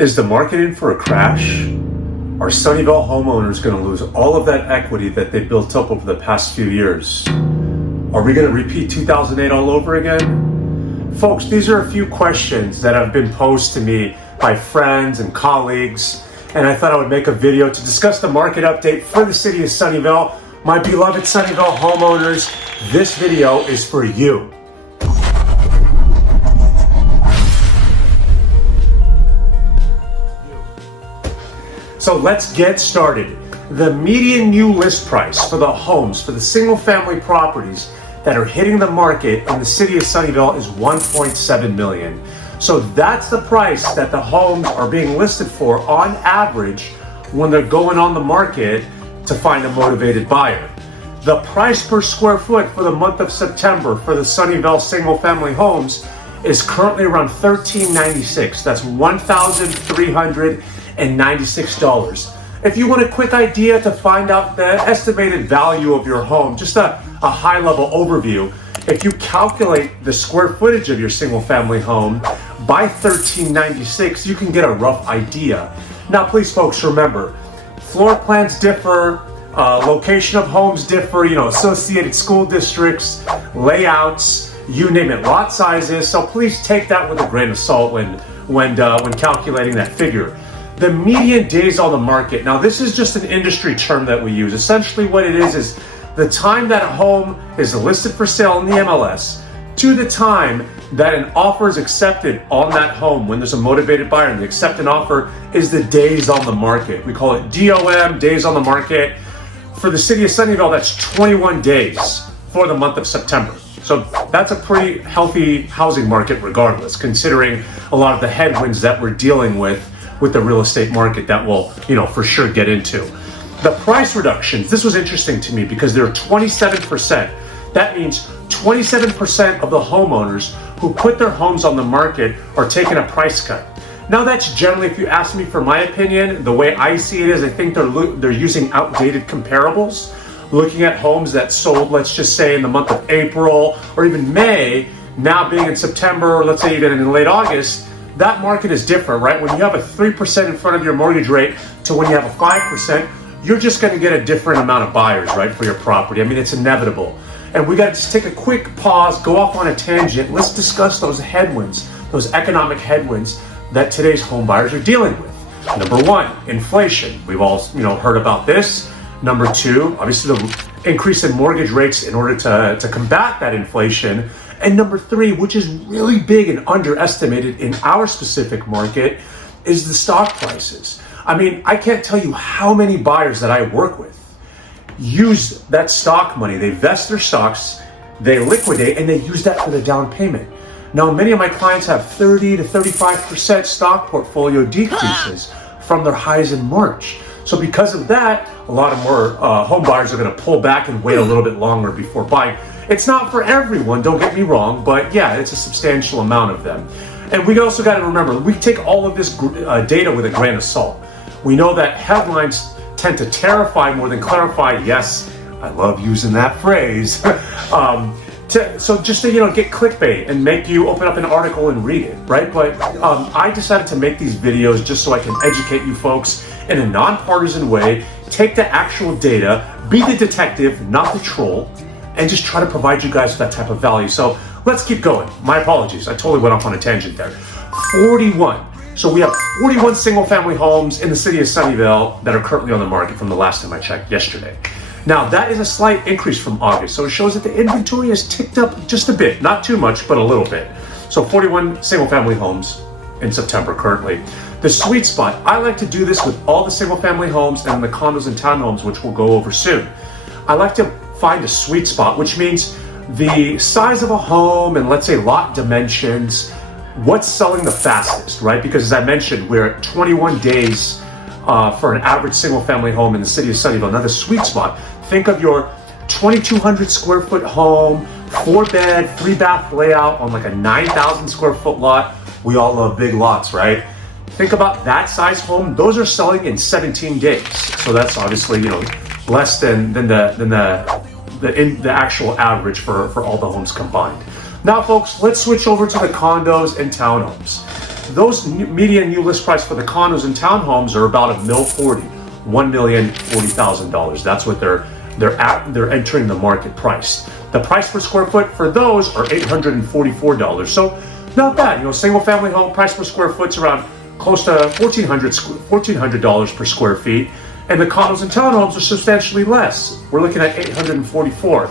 Is the market in for a crash? Are Sunnyvale homeowners going to lose all of that equity that they built up over the past few years? Are we going to repeat 2008 all over again? Folks, these are a few questions that have been posed to me by friends and colleagues, and I thought I would make a video to discuss the market update for the city of Sunnyvale. My beloved Sunnyvale homeowners, this video is for you. So let's get started. The median new list price for the homes, for the single family properties that are hitting the market in the city of Sunnyvale is $1.7 million. So that's the price that the homes are being listed for on average when they're going on the market to find a motivated buyer. The price per square foot for the month of September for the Sunnyvale single family homes is currently around $1,396. That's $1,396. If you want a quick idea to find out the estimated value of your home, just a high level overview, if you calculate the square footage of your single family home by $1,396, you can get a rough idea. Now please folks, remember, floor plans differ, location of homes differ, associated school districts, layouts, you name it, lot sizes. So please take that with a grain of salt when calculating that figure. The median days on the market. Now this is just an industry term that we use. Essentially what it is the time that a home is listed for sale in the MLS to the time that an offer is accepted on that home. When there's a motivated buyer and they accept an offer is the days on the market. We call it DOM, days on the market. For the city of Sunnyvale, that's 21 days for the month of September. So that's a pretty healthy housing market regardless, considering a lot of the headwinds that we're dealing with the real estate market that we'll, for sure get into. The price reductions, this was interesting to me because they're 27%. That means 27% of the homeowners who put their homes on the market are taking a price cut. Now that's generally, if you ask me for my opinion, the way I see it is I think they're using outdated comparables, looking at homes that sold, let's just say in the month of April or even May, now being in September, or let's say even in late August. That market is different, right? When you have a 3% in front of your mortgage rate to when you have a 5%, you're just going to get a different amount of buyers, right, for your property. I mean, it's inevitable. And we got to just take a quick pause, go off on a tangent. Let's discuss those headwinds, those economic headwinds that today's home buyers are dealing with. Number one, inflation. We've all, heard about this. Number two, obviously the increase in mortgage rates in order to combat that inflation. And number three, which is really big and underestimated in our specific market, is the stock prices. I mean, I can't tell you how many buyers that I work with use that stock money. They vest their stocks, they liquidate, and they use that for the down payment. Now, many of my clients have 30 to 35% stock portfolio decreases from their highs in March. So because of that, a lot of more home buyers are going to pull back and wait a little bit longer before buying. It's not for everyone, don't get me wrong, but yeah, it's a substantial amount of them. And we also got to remember, we take all of this data with a grain of salt. We know that headlines tend to terrify more than clarify. Yes, I love using that phrase. So just to get clickbait and make you open up an article and read it, right? But I decided to make these videos just so I can educate you folks in a nonpartisan way, take the actual data, be the detective, not the troll, and just try to provide you guys with that type of value. So let's keep going. My apologies, I totally went off on a tangent there. 41. So we have 41 single family homes in the city of Sunnyvale that are currently on the market from the last time I checked yesterday. Now that is a slight increase from August. So it shows that the inventory has ticked up just a bit, not too much, but a little bit. So 41 single family homes in September currently. The sweet spot, I like to do this with all the single family homes and the condos and townhomes, which we'll go over soon. I like to find a sweet spot, which means the size of a home and let's say lot dimensions, what's selling the fastest, right? Because as I mentioned, we're at 21 days for an average single family home in the city of Sunnyvale. Now the sweet spot, think of your 2,200 square foot home, 4-bed, 3-bath layout on like a 9,000 square foot lot. We all love big lots, right? Think about that size home. Those are selling in 17 days. So that's obviously, less than the actual average for all the homes combined. Now folks, let's switch over to the condos and townhomes. Those median new list price for the condos and townhomes are about $1,040,000, $1,040,000. That's what they're entering the market price. The price per square foot for those are $844. So not bad. Single family home price per square foot's around close to $1,400 per square feet. And the condos and townhomes are substantially less. We're looking at $844.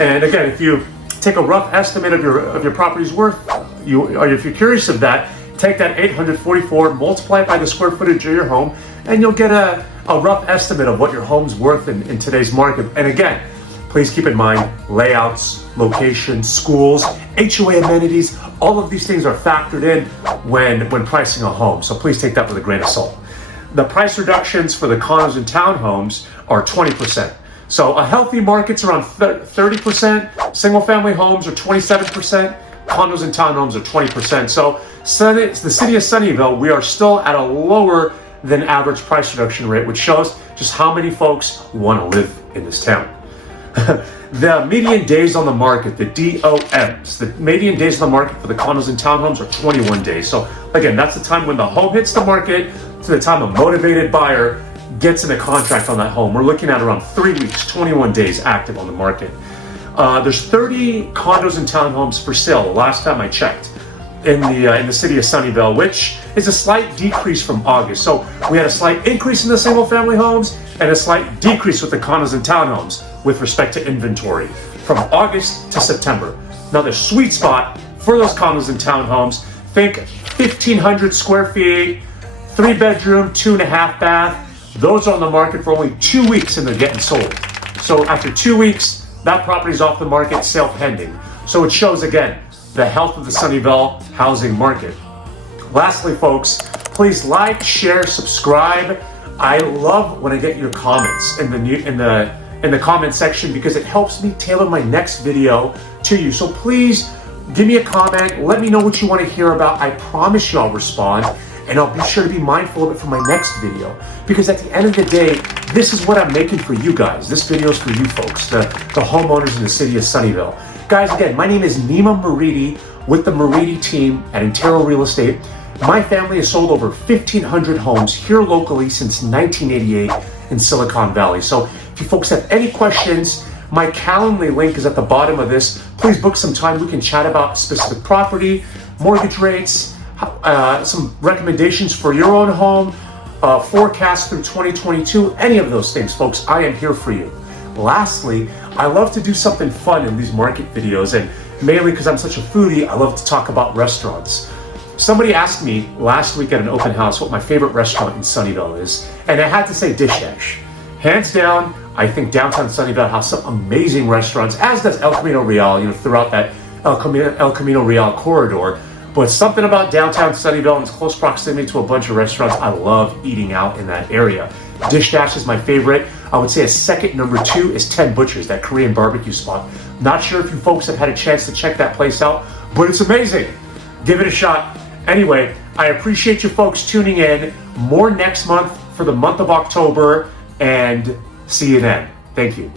And again, if you take a rough estimate of your property's worth, or if you're curious of that, take that 844, multiply it by the square footage of your home, and you'll get a rough estimate of what your home's worth in today's market. And again, please keep in mind layouts, locations, schools, HOA amenities, all of these things are factored in when pricing a home. So please take that with a grain of salt. The price reductions for the condos and townhomes are 20%. So a healthy market's around 30%, single family homes are 27%, condos and townhomes are 20%. So the city of Sunnyvale, we are still at a lower than average price reduction rate, which shows just how many folks want to live in this town. The median days on the market, the DOMs, the median days on the market for the condos and townhomes are 21 days. So again, that's the time when the home hits the market to the time a motivated buyer gets in a contract on that home. We're looking at around 3 weeks, 21 days active on the market. There's 30 condos and townhomes for sale the last time I checked in the city of Sunnyvale, which is a slight decrease from August. So we had a slight increase in the single family homes and a slight decrease with the condos and townhomes with respect to inventory from August to September. Now the sweet spot for those condos and townhomes, think 1,500 square feet, 3-bedroom, 2.5 bath. Those are on the market for only 2 weeks and they're getting sold. So after 2 weeks, that property's off the market, sale pending. So it shows again the health of the Sunnyvale housing market. Lastly, folks, please like, share, subscribe. I love when I get your comments in the comment section because it helps me tailor my next video to you. So please give me a comment. Let me know what you want to hear about. I promise you I'll respond. And I'll be sure to be mindful of it for my next video. Because at the end of the day, this is what I'm making for you guys. This video is for you folks, the homeowners in the city of Sunnyvale. Guys, again, my name is Nima Moridi with the Moridi team at Intero Real Estate. My family has sold over 1,500 homes here locally since 1988 in Silicon Valley. So if you folks have any questions, my Calendly link is at the bottom of this. Please book some time. We can chat about specific property, mortgage rates, some recommendations for your own home, forecast through 2022, any of those things, folks. I am here for you. Lastly, I love to do something fun in these market videos, and mainly because I'm such a foodie, I love to talk about restaurants. Somebody asked me last week at an open house what my favorite restaurant in Sunnyvale is, and I had to say Dish Dash. Hands down, I think downtown Sunnyvale has some amazing restaurants, as does El Camino Real, throughout that El Camino Real corridor. But something about downtown Sunnyvale and its close proximity to a bunch of restaurants, I love eating out in that area. Dish Dash is my favorite. I would say a second number 2 is 10 Butchers, that Korean barbecue spot. Not sure if you folks have had a chance to check that place out, but it's amazing. Give it a shot. Anyway, I appreciate you folks tuning in. More next month for the month of October, and see you then. Thank you.